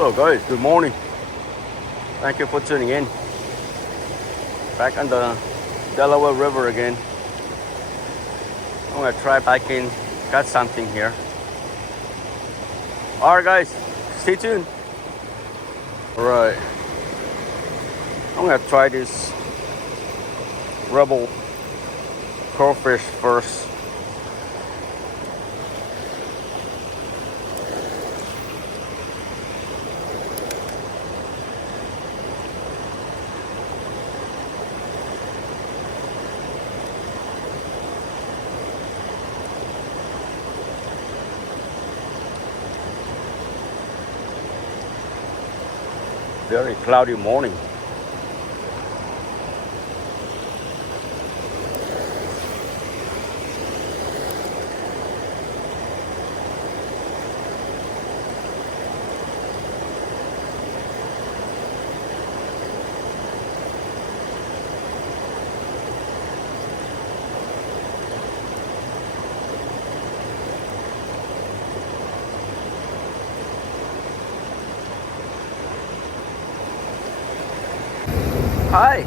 Hello guys, good morning. Thank you for tuning in. Back on the Delaware River again. I'm gonna try if I can catch something here. Alright guys, stay tuned. Alright. I'm gonna try this rebel crawfish first. Very cloudy morning. Hi,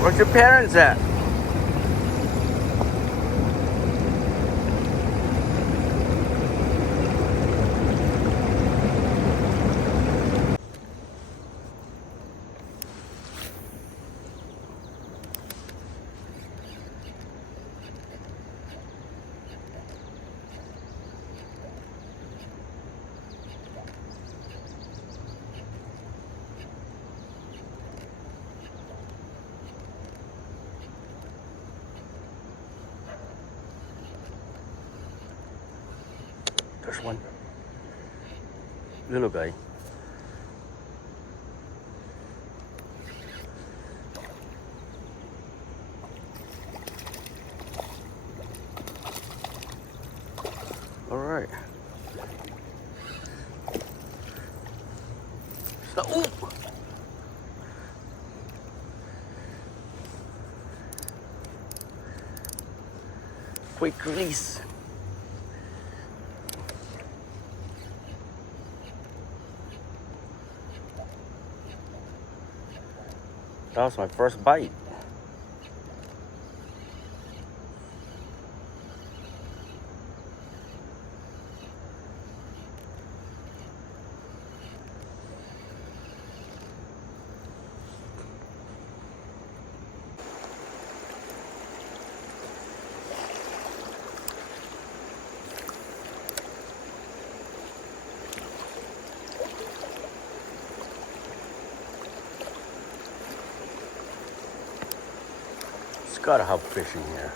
where's your parents at? There's one little guy. All right. So, ooh. Quick release. That was my first bite. It's gotta have fish in here.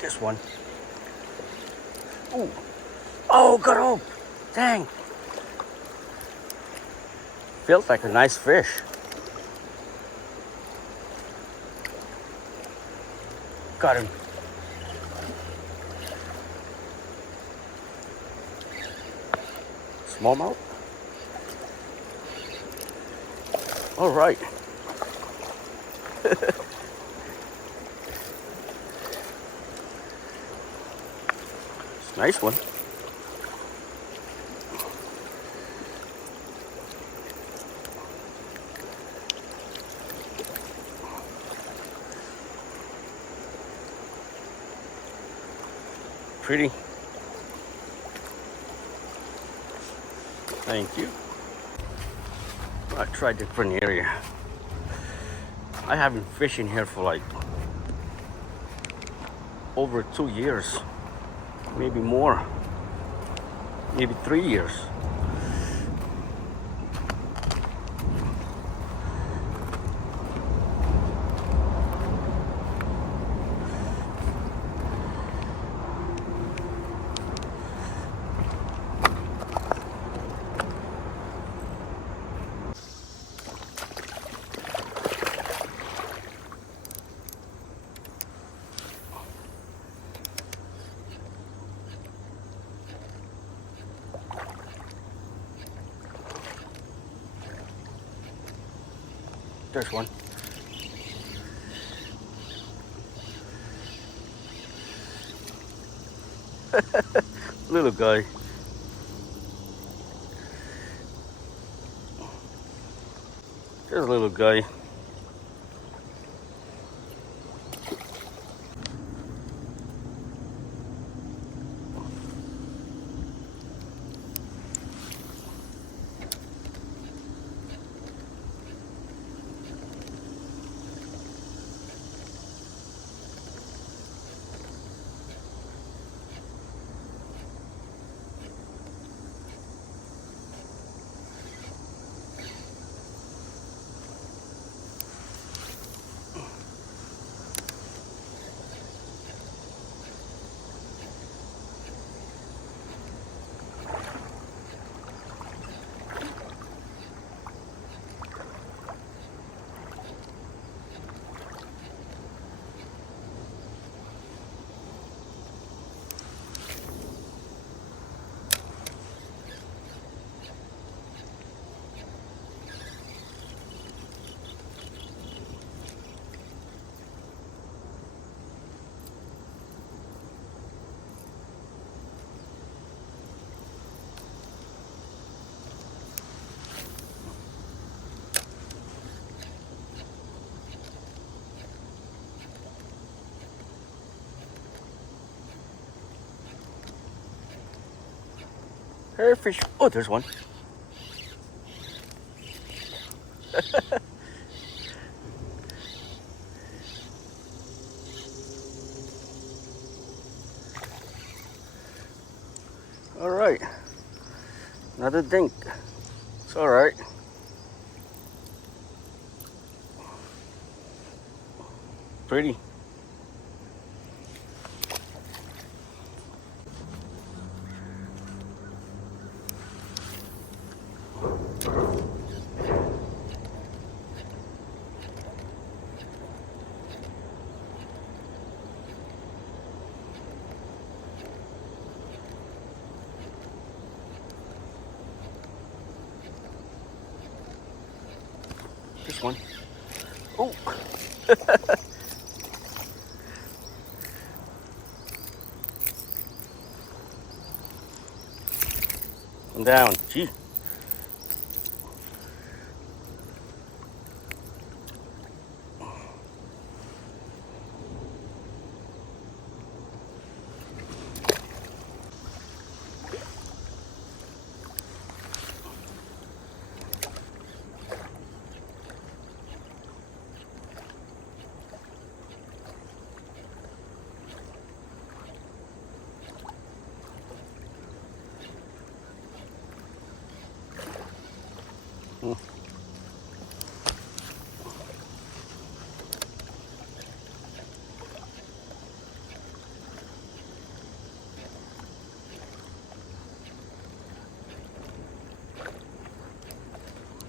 This one. Ooh. Oh, got hook. Dang. Feels like a nice fish. Got him. Smallmouth. All right. It's a nice one. Pretty. Thank you. I tried different area. I haven't fished in here for like over 2 years, maybe more, maybe 3 years. there's one. Little guy. There's a little guy. Hairfish. Oh, there's one. All right. Another dink. It's all right. Pretty. This one. Oh. I'm down. Gee.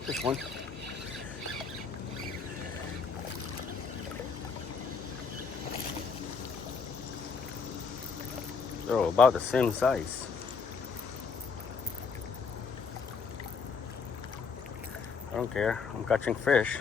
This one. They're about the same size. I don't care. I'm catching fish.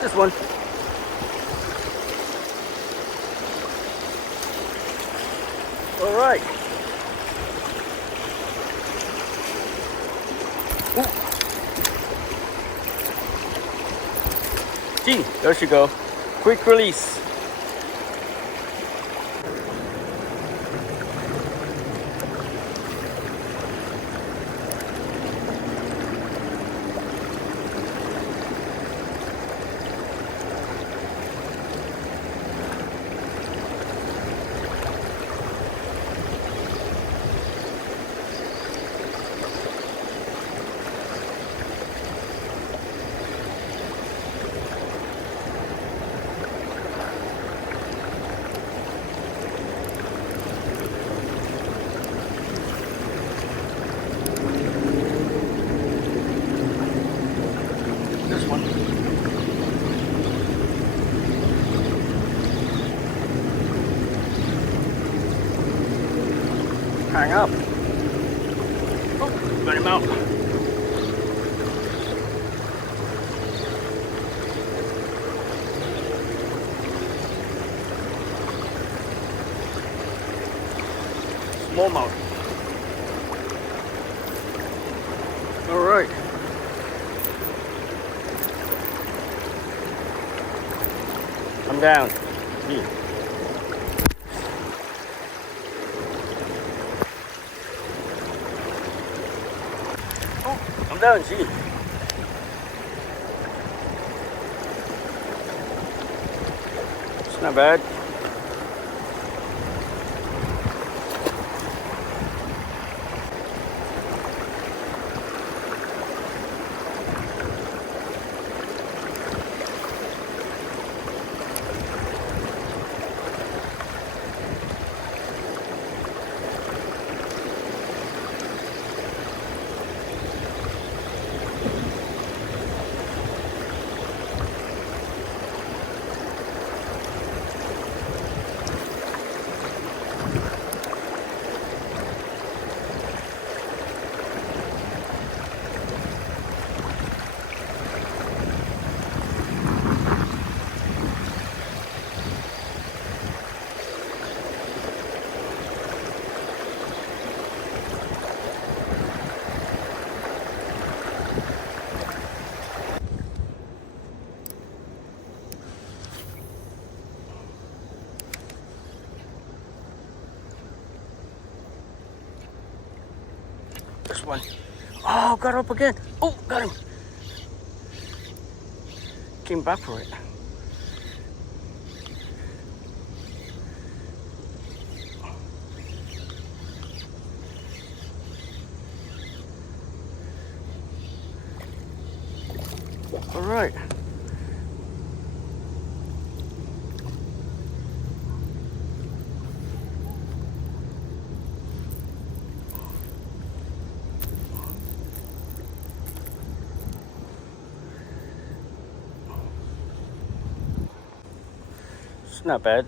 This one. All right. Ooh. Gee, there she go. Quick release. Hang up. Oh, got him out. Smallmouth. All right. I'm down. See. Oh, I'm down. See. It's not bad. This one. Oh, got up again. Oh, got him. Came back for it. All right. It's not bad.